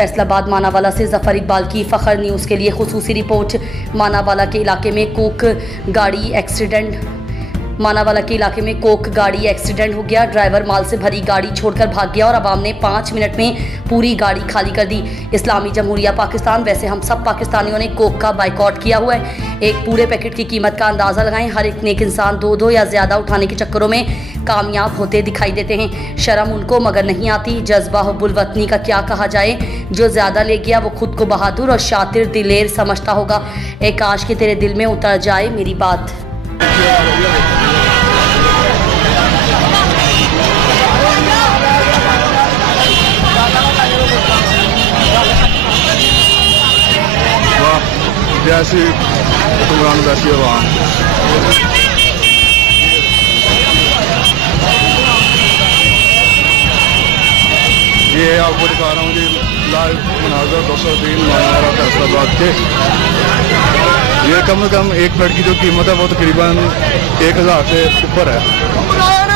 फैसलाबाद मानावाला से जफर इकबाल की फखर न्यूज़ के लिए खुसूसी रिपोर्ट। मानावाला के इलाके में कोक गाड़ी एक्सीडेंट हो गया। ड्राइवर माल से भरी गाड़ी छोड़कर भाग गया और अवाम ने 5 मिनट में पूरी गाड़ी खाली कर दी। इस्लामी जमहूरिया पाकिस्तान, वैसे हम सब पाकिस्तानियों ने कोक का बाइकआउट किया हुआ है। एक पूरे पैकेट की कीमत का अंदाज़ा लगाएं। हर एक नेक इंसान 2-2 या ज़्यादा उठाने के चक्करों में कामयाब होते दिखाई देते हैं। शर्म उनको मगर नहीं आती। जज्बा हुब्बुल वतनी का क्या कहा जाए, जो ज़्यादा ले गया वो खुद को बहादुर और शातिर दिलेर समझता होगा। एक काश के तेरे दिल में उतर जाए मेरी बात। जैसी हुक्मरान वैसी आवाम। ये आपको दिखा रहा हूँ जी लाइव मनाज़र 203 मानावाला फैसलाबाद के। ये कम से कम एक प्लेट की जो कीमत है वो तकरीबन 1000 से ऊपर है।